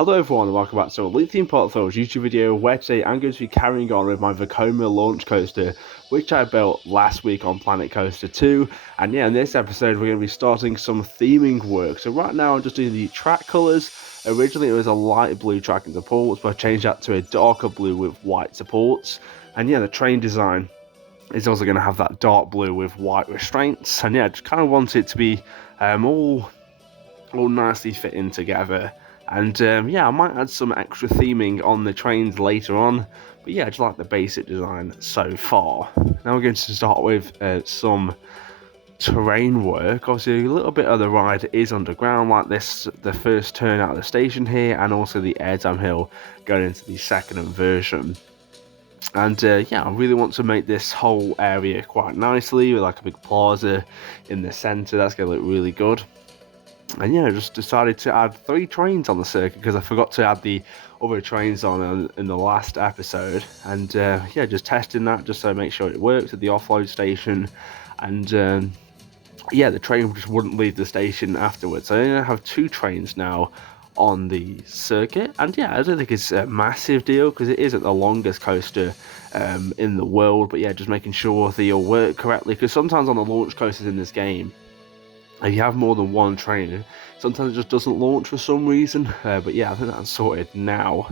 Hello everyone and welcome back to a Lithium Portfolio's YouTube video where today I'm going to be carrying on with my Vekoma Launch Coaster which I built last week on Planet Coaster 2, and yeah, in this episode we're going to be starting some theming work. So right now I'm just doing the track colours. Originally it was a light blue track and supports, but I changed that to a darker blue with white supports, and yeah, the train design is also going to have that dark blue with white restraints, and yeah, I just kind of want it to be all nicely fitting together. And yeah, I might add some extra theming on the trains later on, but yeah, I just like the basic design so far. Now we're going to start with some terrain work. Obviously a little bit of the ride is underground, like this, the first turn out of the station here, and also the airtime hill going into the second version. And yeah, I really want to make this whole area quite nicely with like a big plaza in the centre. That's going to look really good. And yeah, I just decided to add 3 trains on the circuit because I forgot to add the other trains on in the last episode. And yeah, just testing that just so I make sure it works at the offload station. And yeah, the train just wouldn't leave the station afterwards. So I only have 2 trains now on the circuit. And yeah, I don't think it's a massive deal because it isn't the longest coaster in the world. But yeah, just making sure they all work correctly, because sometimes on the launch coasters in this game, if you have more than 1 train, sometimes it just doesn't launch for some reason. But yeah, I think that's sorted now.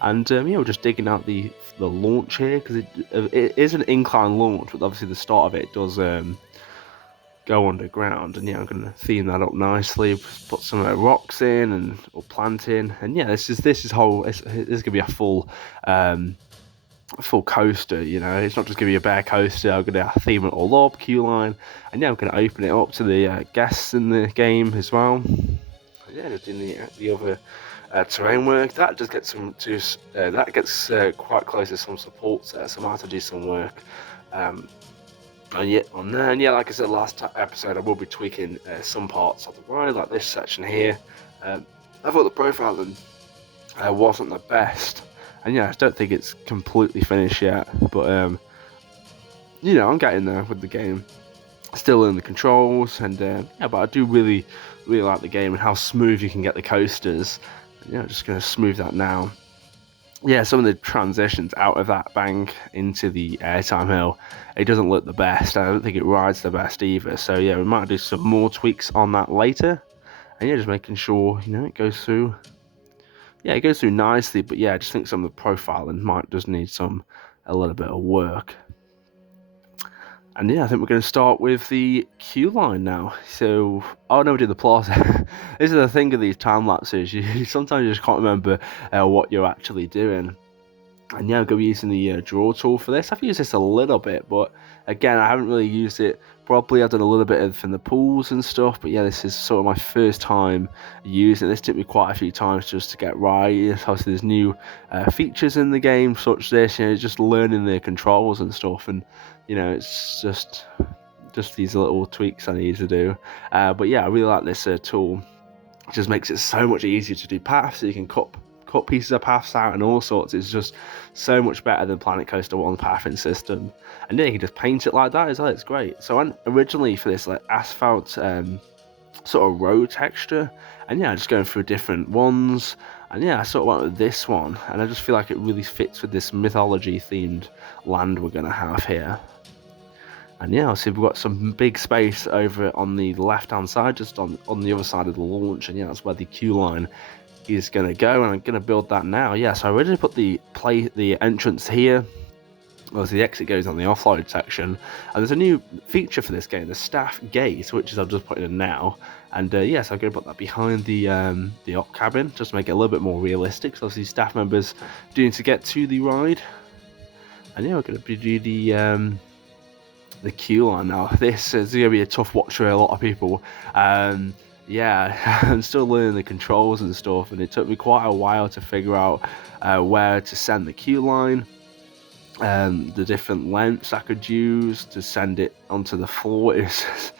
And yeah, we're just digging out the launch here because it is an incline launch, but obviously the start of it does go underground. And yeah, I'm going to theme that up nicely, put some rocks in and or planting. And yeah, this is this is going to be a full coaster, you know. It's not just going to be a bare coaster. I'm going to theme it all up, queueline, and yeah, I'm going to open it up to the guests in the game as well. Yeah, just in the other terrain work that just gets quite close to some supports there, so I might have to do some work and yeah on there. And yeah, like I said last episode, I will be tweaking some parts of the ride, like this section here. I thought the profiling wasn't the best. And yeah, I don't think it's completely finished yet, but you know, I'm getting there with the game. Still in the controls, and yeah, but I do really like the game and how smooth you can get the coasters. Yeah, I'm just going to smooth that now. Yeah, some of the transitions out of that bank into the airtime hill, it doesn't look the best. I don't think it rides the best either. So yeah, we might do some more tweaks on that later. And yeah, just making sure, you know, it goes through. Yeah, it goes through nicely, but yeah, I just think some of the profiling might just need a little bit of work. And yeah, I think we're going to start with the queue line now. So, oh no, we did the plaza. This is the thing of these time lapses. You sometimes just can't remember what you're actually doing. And yeah, I'm going to be using the draw tool for this. I've used this a little bit, but again, I haven't really used it properly. I've done a little bit of in the pools and stuff, but yeah, this is sort of my first time using it. This took me quite a few times just to get right. Obviously, there's new features in the game, such this, you know, just learning the controls and stuff, and you know, it's just these little tweaks I need to do. But yeah, I really like this tool. It just makes it so much easier to do paths. So you can cut pieces of paths out and all sorts. It's just so much better than Planet Coaster 1's pathing system. And then you can just paint it like that as well. It's great. So I originally for this like asphalt sort of road texture, and yeah, just going through different ones. And yeah, I sort of went with this one, and I just feel like it really fits with this mythology themed land we're gonna have here. And yeah, I'll see we've got some big space over on the left hand side, just on the other side of the launch, and yeah, that's where the queue line is going to go, and I'm going to build that now. Yeah, so I already put the entrance here. Obviously the exit goes on the offload section, and there's a new feature for this game, the staff gate, which I've just put in now. And yes, I'm going to put that behind the op cabin just to make it a little bit more realistic, so obviously staff members do need to get to the ride. And yeah, we're going to do the queue line now. This is going to be a tough watch for a lot of people. Yeah, I'm still learning the controls and stuff, and it took me quite a while to figure out where to send the queue line, the different lengths I could use to send it onto the floor. It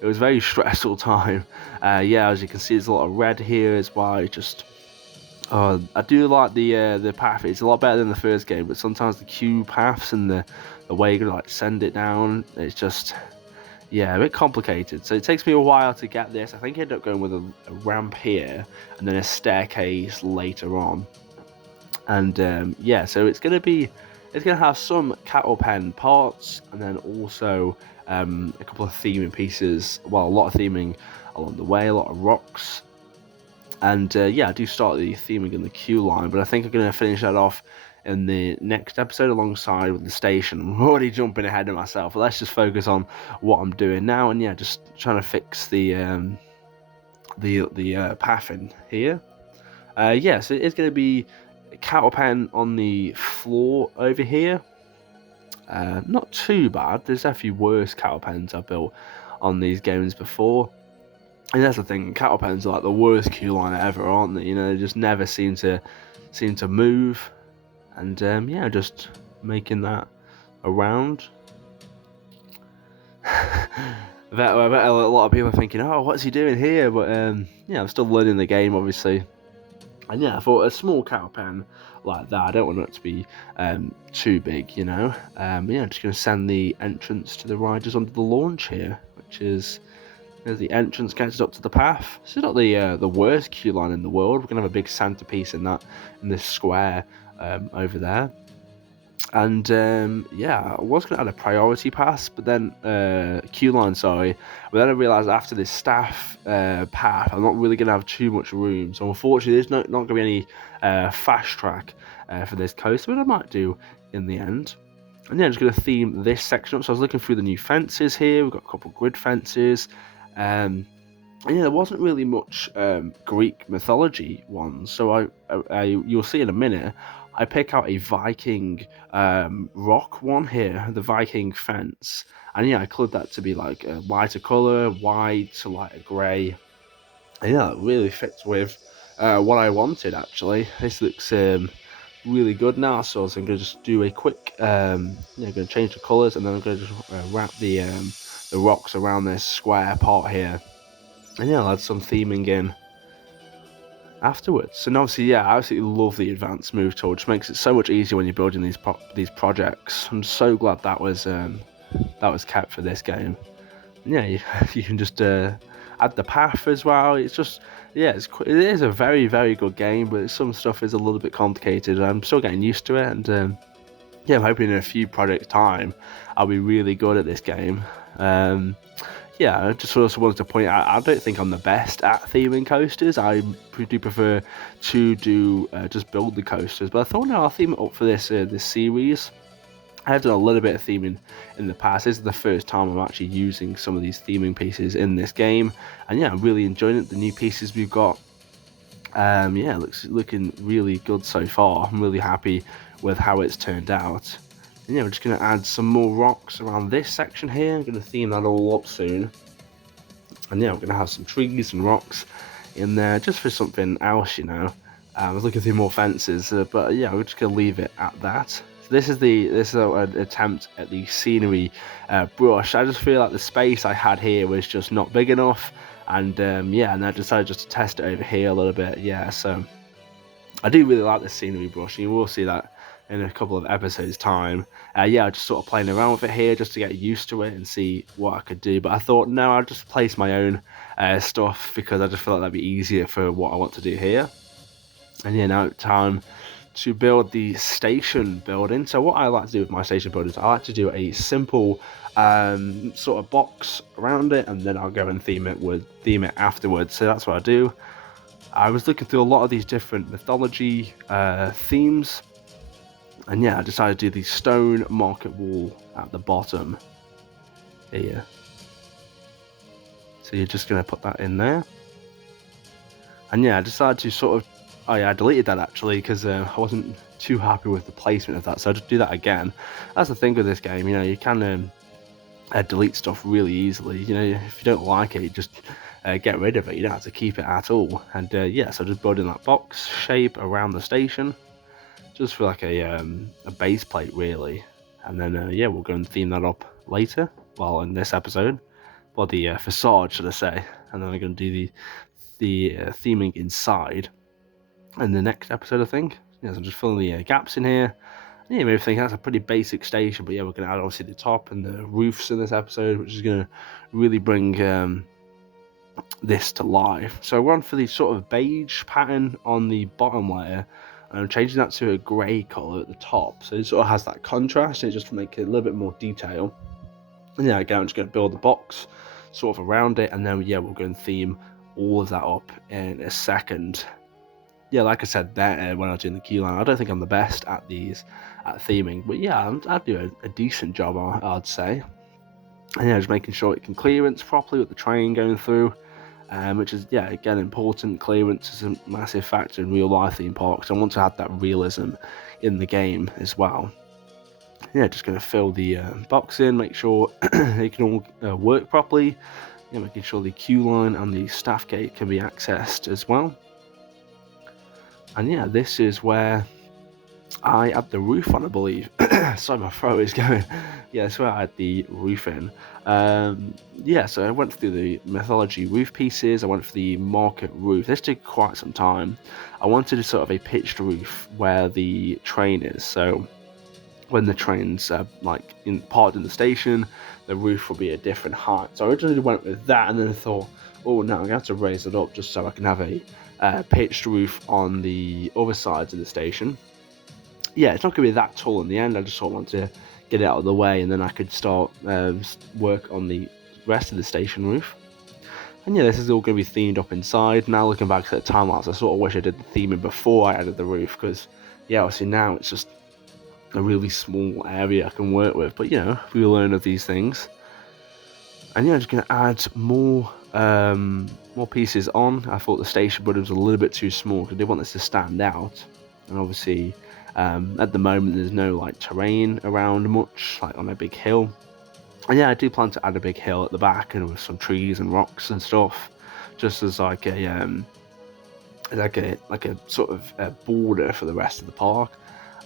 was a very stressful time. Yeah, as you can see, there's a lot of red here as well. I do like the path. It's a lot better than the first game, but sometimes the queue paths and the way you can like send it down, it's just, yeah, a bit complicated. So it takes me a while to get this. I think I end up going with a ramp here and then a staircase later on. And yeah, so it's gonna have some cattle pen parts, and then also a couple of theming pieces. Well, a lot of theming along the way, a lot of rocks. And yeah, I do start the theming in the queue line, but I think I'm going to finish that off in the next episode alongside with the station. I'm already jumping ahead of myself, but let's just focus on what I'm doing now. And yeah, just trying to fix the path in here. Yeah, so it's going to be a cattle pen on the floor over here. Not too bad. There's a few worse cattle pens I've built on these games before. And that's the thing, cattle pens are like the worst queue line ever, aren't they? You know, they just never seem to move. And yeah, just making that around. I bet a lot of people are thinking, oh, what's he doing here? But yeah, I'm still learning the game, obviously. And yeah, I thought a small cattle pen like that, I don't want it to be too big, you know. Yeah, I'm just going to send the entrance to the riders onto the launch here, which is... There's the entrance gets up to the path. This is not the worst queue line in the world. We're gonna have a big centerpiece in this square over there. And yeah, I was gonna add a priority pass, but then queue line, sorry. But then I realised after this staff path, I'm not really gonna have too much room. So unfortunately, there's not gonna be any fast track for this coaster, but I might do in the end. And yeah, I'm just going to theme this section up. So I was looking through the new fences here. We've got a couple of grid fences. And yeah, there wasn't really much Greek mythology ones. So you'll see in a minute, I pick out a Viking rock one here, the Viking fence. And yeah, I coloured that to be like a lighter colour, white to lighter grey. And yeah, it really fits with what I wanted, actually. This looks... really good now, so I'm going to just do a quick going to change the colours, and then I'm going to just wrap the rocks around this square part here, and yeah, I'll add some theming in afterwards. And obviously, yeah, I absolutely love the advanced move tool. It just makes it so much easier when you're building these projects. I'm so glad that was kept for this game. And yeah, you can just add the path as well. It's just, yeah, it is a very, very good game, but some stuff is a little bit complicated. I'm still getting used to it, and yeah, I'm hoping in a few projects' time I'll be really good at this game. Yeah, I just also wanted to point out, I don't think I'm the best at theming coasters. I do prefer to do just build the coasters, but I thought, no, I'll theme it up for this series. I have done a little bit of theming in the past. This is the first time I'm actually using some of these theming pieces in this game, and yeah, I'm really enjoying it. The new pieces we've got, yeah, looking really good so far. I'm really happy with how it's turned out. And yeah, we're just going to add some more rocks around this section here. I'm going to theme that all up soon. And yeah, we're going to have some trees and rocks in there just for something else, you know. I was looking through more fences, but yeah, we're just going to leave it at that. This is an attempt at the scenery brush. I just feel like the space I had here was just not big enough, and yeah, and I decided just to test it over here a little bit. Yeah, so I do really like the scenery brush, and you will see that in a couple of episodes time. Yeah, I just sort of playing around with it here just to get used to it and see what I could do. But I thought, no, I'll just place my own stuff, because I just feel like that'd be easier for what I want to do here. And yeah, now it's time to build the station building. So what I like to do with my station building is I like to do a simple sort of box around it, and then I'll go and theme it afterwards. So that's what I do. I was looking through a lot of these different mythology themes, and yeah, I decided to do the stone market wall at the bottom here. So you're just going to put that in there. And yeah, I decided to sort of... Oh yeah, I deleted that actually, because I wasn't too happy with the placement of that, so I just do that again. That's the thing with this game, you know, you can delete stuff really easily. You know, if you don't like it, just get rid of it. You don't have to keep it at all. And yeah, so just building that box shape around the station, just for like a base plate really. And then yeah, we'll go and theme that up later, well, in this episode, well, the facade, should I say. And then I'm going to do the theming inside in the next episode, I think. Yeah, so I'm just filling the gaps in here, Yeah, maybe think that's a pretty basic station, but yeah, we're going to add obviously the top and the roofs in this episode, which is going to really bring this to life. So we're on for the sort of beige pattern on the bottom layer, and I'm changing that to a grey colour at the top, so it sort of has that contrast, just to make it a little bit more detail. And yeah, again, I'm just going to build the box sort of around it, and then yeah, we'll go and theme all of that up in a second. Yeah, like I said there when I was doing the queueline, I don't think I'm the best at theming, but yeah, I'd do a decent job, I'd say. And yeah, just making sure it can clearance properly with the train going through, which is, yeah, again, important. Clearance is a massive factor in real life theme parks. I want to have that realism in the game as well. Yeah, just going to fill the box in, make sure it can all work properly. Yeah, making sure the queue line and the staff gate can be accessed as well. And yeah, this is where I had the roof on, I believe. Sorry, my throat is going. Yeah, that's where I had the roof in. Yeah, so I went through the mythology roof pieces. I went for the market roof. This took quite some time. I wanted a sort of a pitched roof where the train is. So when the train's like parked in the station, the roof will be a different height. So I originally went with that, and then I thought, oh no, I'm gonna have to raise it up just so I can have a pitched roof on the other sides of the station. Yeah, it's not going to be that tall in the end. I just sort of want to get it out of the way, and then I could start work on the rest of the station roof. And yeah, this is all going to be themed up inside. Now looking back at the time lapse, I sort of wish I did the theming before I added the roof, because yeah, obviously now it's just a really small area I can work with. But you know, we learn of these things. And yeah, I'm just going to add more pieces on. I thought the station building was a little bit too small because I did want this to stand out. And obviously, at the moment, there's no like terrain around much, like on a big hill. And yeah, I do plan to add a big hill at the back and with some trees and rocks and stuff, just as like a sort of a border for the rest of the park.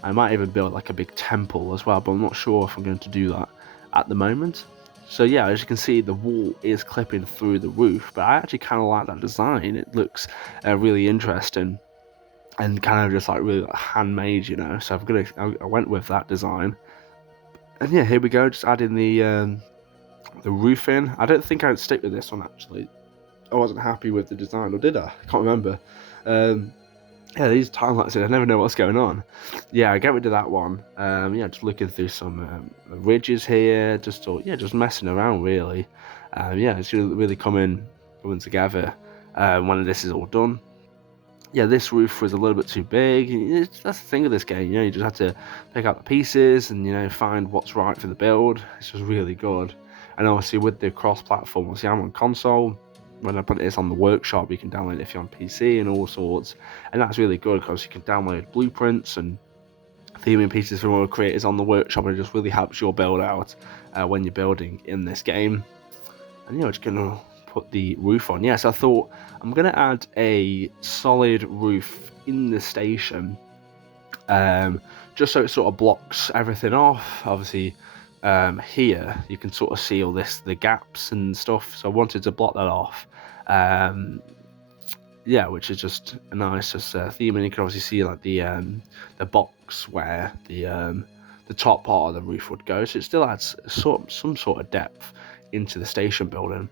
I might even build like a big temple as well, but I'm not sure if I'm going to do that at the moment. So yeah, as you can see, the wall is clipping through the roof, but I actually kind of like that design. It looks really interesting and kind of just like really like handmade, you know. So I went with that design. And yeah, here we go, just adding the roof in. I don't think I'd stick with this one actually. I wasn't happy with the design, or did I? I can't remember. Yeah, these time lapses, I never know what's going on. Yeah, I get rid of that one. Yeah, just looking through some ridges here, just messing around really. Yeah, it's really coming together when this is all done. Yeah, this roof was a little bit too big. That's the thing of this game, you know, you just have to pick out the pieces and, you know, find what's right for the build. It's just really good. And obviously with the cross-platform, obviously I'm on console. When I put this on the workshop, you can download it if you're on PC and all sorts. And that's really good because you can download blueprints and theming pieces from other creators on the workshop, and it just really helps your build out when you're building in this game. And, you know, it's going to put the roof on. Yes, I thought I'm going to add a solid roof in the station, just so it sort of blocks everything off. Obviously, here you can sort of see all the gaps and stuff, so I wanted to block that off. Yeah, which is just a nice theme, and you can obviously see like the box where the top part of the roof would go, so it still adds some sort of depth into the station building.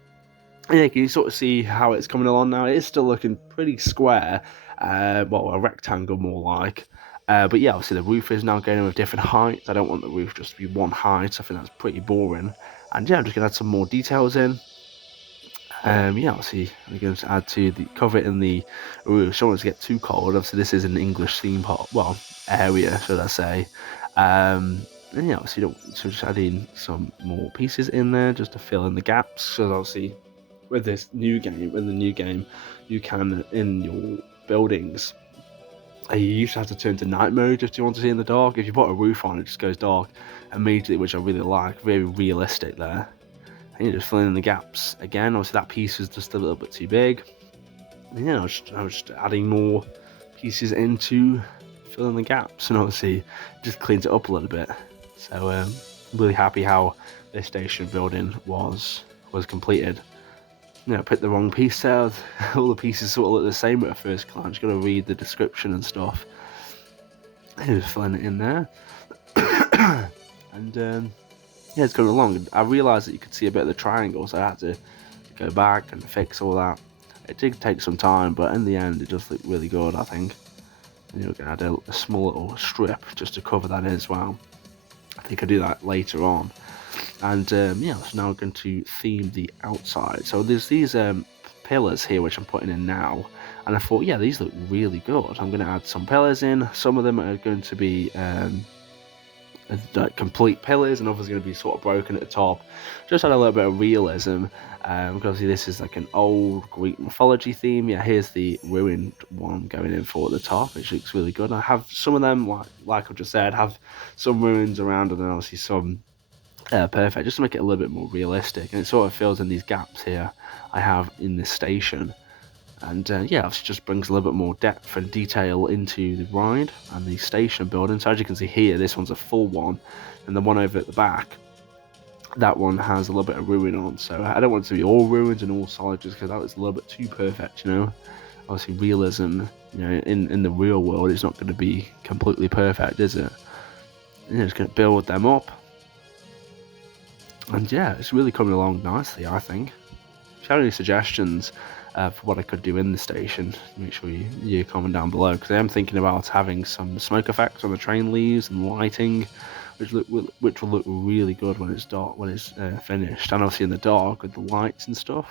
And yeah, can you sort of see how it's coming along now? It is still looking pretty square, well, a rectangle more like. But yeah, obviously the roof is now going with different heights. I don't want the roof just to be one height. I think that's pretty boring. And yeah, I'm just going to add some more details in. Yeah, obviously we're going to add to the cover it in the roof. Don't want it to get too cold. Obviously this is an English theme park, well, area, should I say. And yeah, obviously so just adding some more pieces in there just to fill in the gaps. Because obviously with the new game, you can, in your buildings, you used to have to turn to night mode if you want to see in the dark. If you put a roof on, it just goes dark immediately, which I really like. Very realistic there. And you're just filling in the gaps again. Obviously that piece was just a little bit too big. And yeah, I was just adding more pieces in to fill in the gaps, and obviously just cleans it up a little bit. So I'm really happy how this station building was completed. You know, picked the wrong piece there. All the pieces sort of look the same at first glance. You've got to read the description and stuff. And just filling it in there. And yeah, it's going along. I realised that you could see a bit of the triangle, so I had to go back and fix all that. It did take some time, but in the end it does look really good, I think. And you're going to add a small little strip just to cover that in as well. I think I'll do that later on. And yeah, so now we're going to theme the outside. So there's these pillars here which I'm putting in now, and I thought, yeah, these look really good. I'm going to add some pillars in. Some of them are going to be like complete pillars, and others are going to be sort of broken at the top. Just add a little bit of realism. Because obviously this is like an old Greek mythology theme. Yeah, here's the ruined one going in for at the top, which looks really good. I have some of them, like I've just said, have some ruins around, and then obviously some perfect, just to make it a little bit more realistic. And it sort of fills in these gaps here I have in this station. And yeah, obviously just brings a little bit more depth and detail into the ride and the station building. So as you can see here, this one's a full one, and the one over at the back, that one has a little bit of ruin on. So I don't want it to be all ruins and all solid, just because that was a little bit too perfect, you know. Obviously realism, you know, in the real world, it's not going to be completely perfect, is it? And you're just going to build them up. And yeah, it's really coming along nicely, I think. If you have any suggestions for what I could do in the station, make sure you comment down below, because I am thinking about having some smoke effects on the train leaves and lighting, which will look really good when it's dark, when it's finished, and obviously in the dark with the lights and stuff.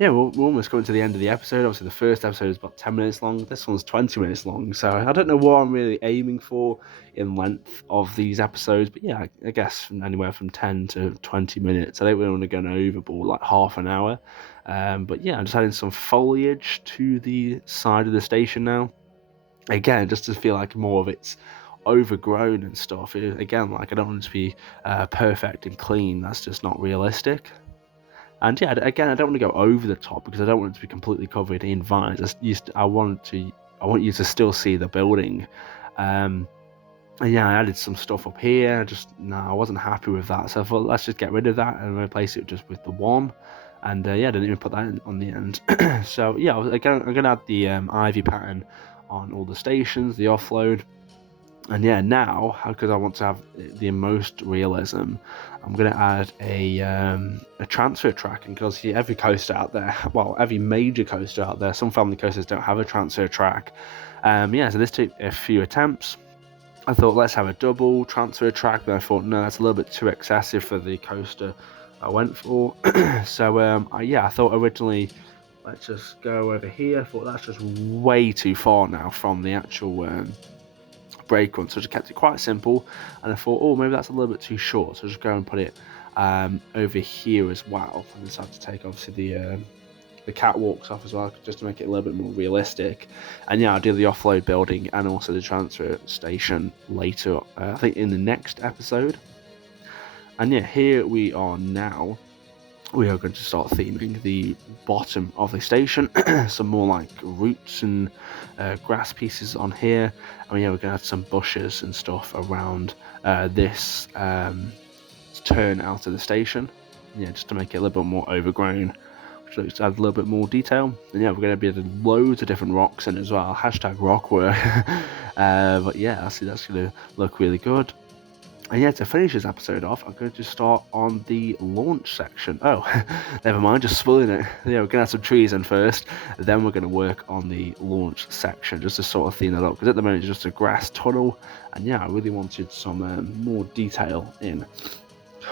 Yeah, we're almost coming to the end of the episode. Obviously, the first episode is about 10 minutes long. This one's 20 minutes long, so I don't know what I'm really aiming for in length of these episodes. But yeah, I guess anywhere from 10 to 20 minutes. I don't really want to go overboard, like half an hour. But yeah, I'm just adding some foliage to the side of the station now. Again, just to feel like more of it's overgrown and stuff. Again, like I don't want it to be perfect and clean. That's just not realistic. And yeah, again, I don't want to go over the top because I don't want it to be completely covered in vines. I want you to still see the building. And yeah, I added some stuff up here. I wasn't happy with that, so I thought let's just get rid of that and replace it just with the one. And yeah, I didn't even put that on the end. So yeah, I'm gonna add the ivy pattern on all the stations, the offload. And yeah, now, because I want to have the most realism, I'm going to add a transfer track. And because every coaster out there, well, every major coaster out there, some family coasters don't have a transfer track. Yeah, so this took a few attempts. I thought, let's have a double transfer track. But I thought, no, that's a little bit too excessive for the coaster I went for. So, I thought originally, let's just go over here. I thought that's just way too far now from the actual break run, so I just kept it quite simple, and I thought, oh, maybe that's a little bit too short, so just go and put it over here as well. I decided to take obviously the catwalks off as well, just to make it a little bit more realistic. And yeah, I'll do the offload building and also the transfer station later, I think in the next episode. And yeah, here we are now. We are going to start theming the bottom of the station. Some more like roots and grass pieces on here. And yeah, we're going to add some bushes and stuff around this turn out of the station. Yeah, just to make it a little bit more overgrown, which looks to add a little bit more detail. And yeah, we're going to be adding loads of different rocks in as well. Hashtag rockwork. But yeah, I see that's going to look really good. And yeah, to finish this episode off, I'm going to start on the launch section. Oh, never mind, just spoiling it. Yeah, we're going to have some trees in first, then we're going to work on the launch section, just to sort of theme that up, because at the moment it's just a grass tunnel, and yeah, I really wanted some more detail in.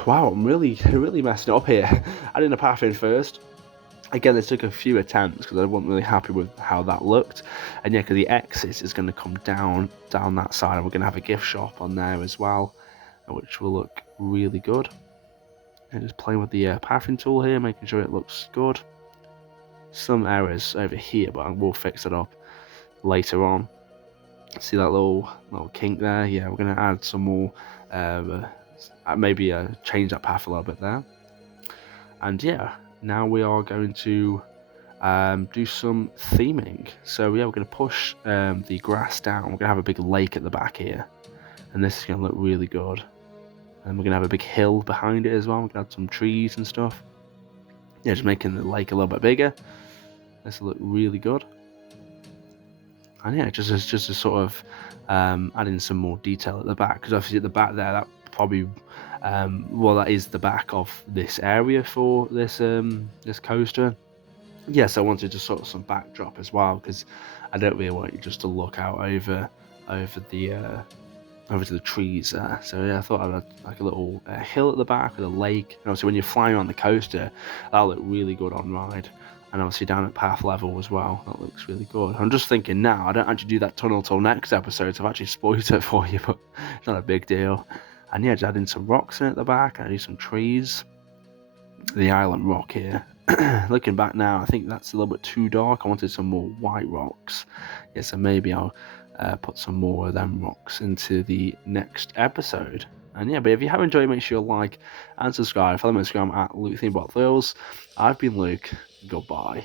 Wow, I'm really messing up here. Adding a path in first. Again, this took a few attempts because I wasn't really happy with how that looked. And yeah, because the exit is going to come down that side, and we're going to have a gift shop on there as well, which will look really good. And just playing with the pathing tool here, making sure it looks good. Some errors over here, but I will fix it up later on. See that little kink there? Yeah, we're going to add some more, maybe change that path a little bit there. And yeah, now we are going to do some theming. So yeah, we're going to push the grass down. We're going to have a big lake at the back here, and this is going to look really good. And we're going to have a big hill behind it as well. We're going to add some trees and stuff. Yeah, just making the lake a little bit bigger. This will look really good. And yeah, just to sort of add in some more detail at the back, because obviously at the back there, that probably well, that is the back of this area for this coaster. Yes, I wanted just sort of some backdrop as well, because I don't really want you just to look out over the over to the trees there. So yeah, I thought I'd had like a little hill at the back with a lake. And obviously when you're flying on the coaster, that'll look really good on ride. And obviously down at path level as well, that looks really good. I'm just thinking now, I don't actually do that tunnel till next episode, so I've actually spoiled it for you, but it's not a big deal. And yeah, just adding some rocks in at the back, I do some trees. The island rock here. Looking back now, I think that's a little bit too dark. I wanted some more white rocks. Yeah, so maybe I'll put some more of them rocks into the next episode. And yeah, but if you have enjoyed, make sure you like and subscribe. Follow me on Instagram at LukeThemeBotThrills. I've been Luke. Goodbye.